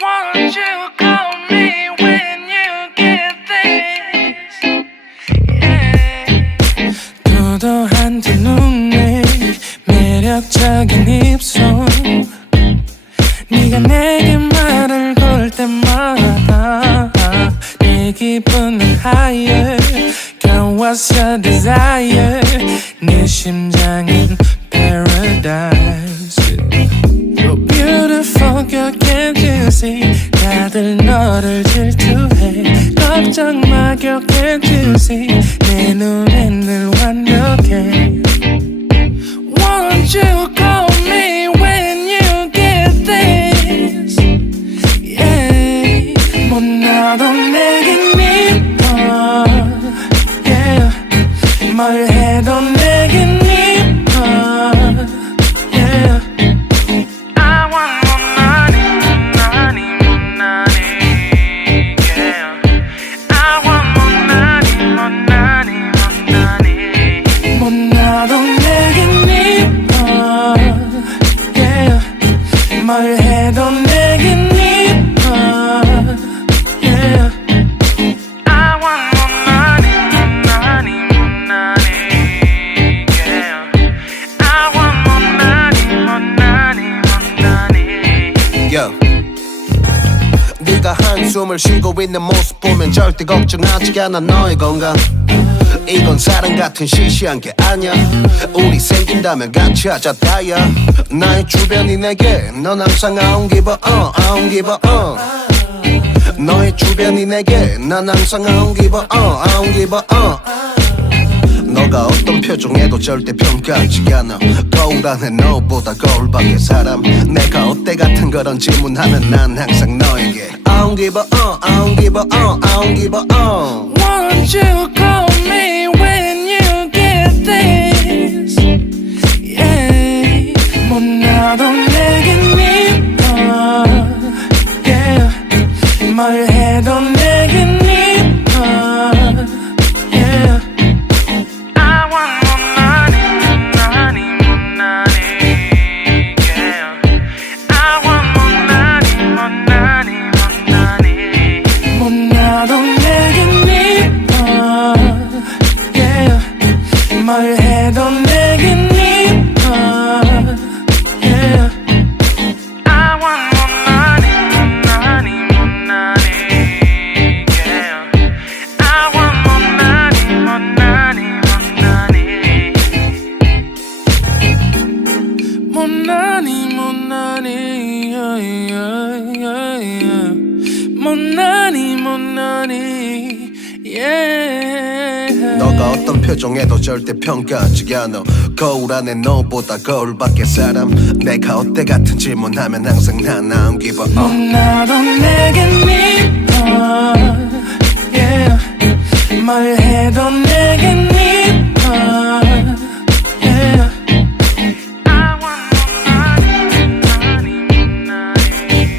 Won't you call me when you get this? 도도한 두 눈에 매력적인 입술 네가 내게 말을 걸 때마다 내 기분은 higher Girl what's your desire 네 심장은 paradise You're beautiful girl can't you see 다들 너를 질투해 걱정 마 girl can't you see 내 눈엔 늘 완벽해 Won't you call me when you get this Yeah 못 나도 내겐 이뻐 Yeah 뭘 해도 내겐 이뻐 Yeah I want more money, money, more money Yeah I want more money, more money, more money 못 나도 내겐 이뻐 Yeah 뭘 해도 내겐 이뻐 Yeah I want more money, more money, more money Yeah I want more money, more money, more money Yo. 네가 한숨을 쉬고 있는 모습 보면 절대 걱정하지 않아 너의 건강 이건 사랑 같은 시시한 게 아니야 우리 생긴다면 같이 하자 다야 나의 주변이 내게 넌 항상 I don't give a I don't give a 너의 주변이 내게 난 항상 I don't give a I don't give a 너가 어떤 표정에도 절대 평가하지 않아 거울 안에 너보다 거울 밖의 사람 내가 어때 같은 그런 질문하면 난 항상 너에게 I don't give a I don't give a I don't give a Won't you call me when you get this Yeah 못 나도 내겐 이뻐 Yeah 뭘 해도 내겐 이뻐 Yeah I want more money, money, more money Yeah I want more money, more money, more money 못 나도 내겐 이뻐 Yeah 뭘 해도 내겐 이뻐 Yeah I want more money, more money, more money Yeah I want more money, more money, more money more money, yeah, yeah, yeah, yeah. More money, yeah. 너가 어떤 표정에도 절대 평가하지 않아 거울 안에 너보다 거울 밖의 사람 내가 어때 같은 질문하면 항상 난 I don't give a 못 나도 내겐 이뻐 Yeah 뭘 해도 내겐 이뻐 Yeah I want more money, money, yeah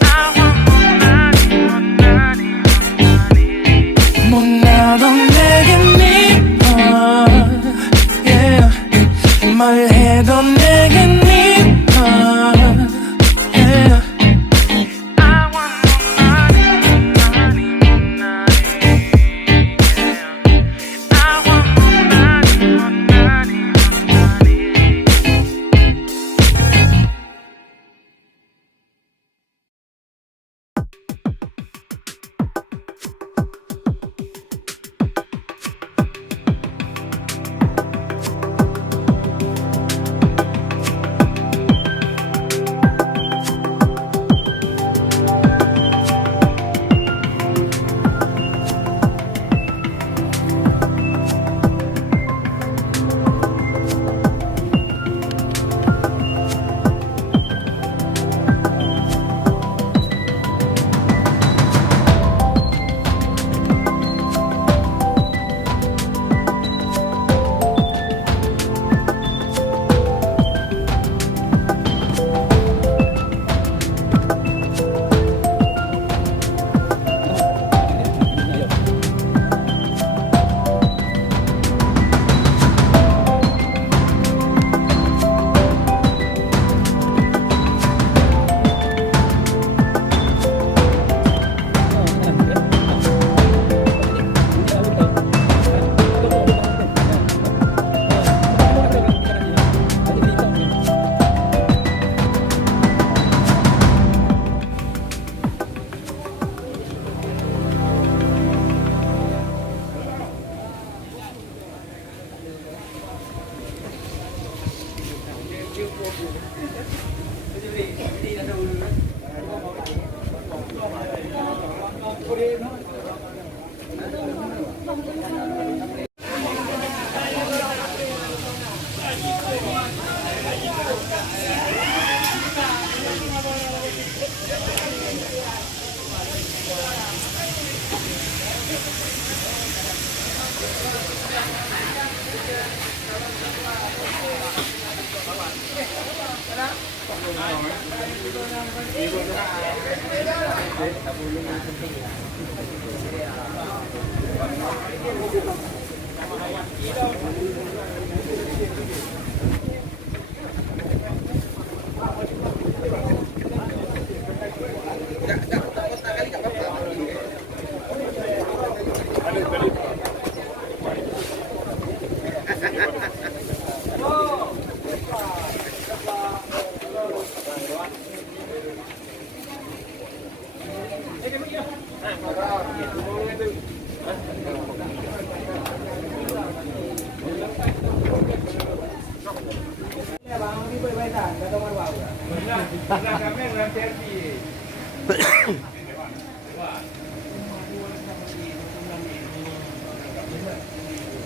I want more money, money, money 못 나도 내겐 이뻐 Yeah 뭘 해도 내겐 이뻐 Yeah I want more money, money, money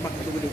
Mặc dù được